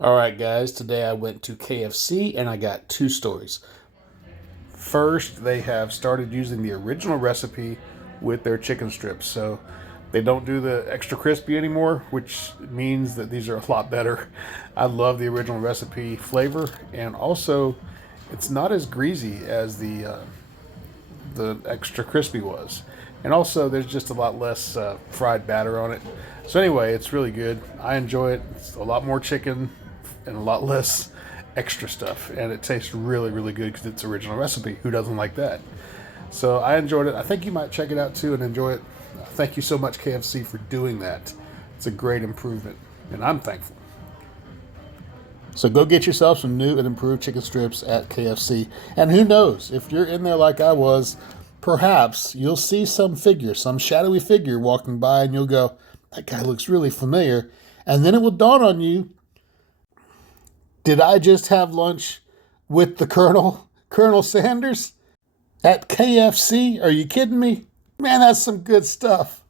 All right, guys, today I went to KFC and I got two stories. First, they have started using the original recipe with their chicken strips. So they don't do the extra crispy anymore, which means that these are a lot better. I love the original recipe flavor, and also it's not as greasy as the extra crispy was. And also, there's just a lot less fried batter on it. So anyway, it's really good. I enjoy it. It's a lot more chicken and a lot less extra stuff, and it tastes really, really good because it's original recipe. Who doesn't like that? So I enjoyed it. I think you might check it out too and enjoy it. Thank you so much, KFC, for doing that. It's a great improvement, and I'm thankful. So go get yourself some new and improved chicken strips at KFC. And who knows, if you're in there like I was, perhaps you'll see some figure, some shadowy figure walking by, and you'll go, that guy looks really familiar. And then it will dawn on you, did I just have lunch with the Colonel, Colonel Sanders, at KFC? Are you kidding me? Man, that's some good stuff.